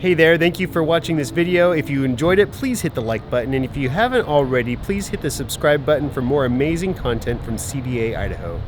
Hey there, thank you for watching this video. If you enjoyed it, please hit the like button, and if you haven't already, please hit the subscribe button for more amazing content from CDA Idaho.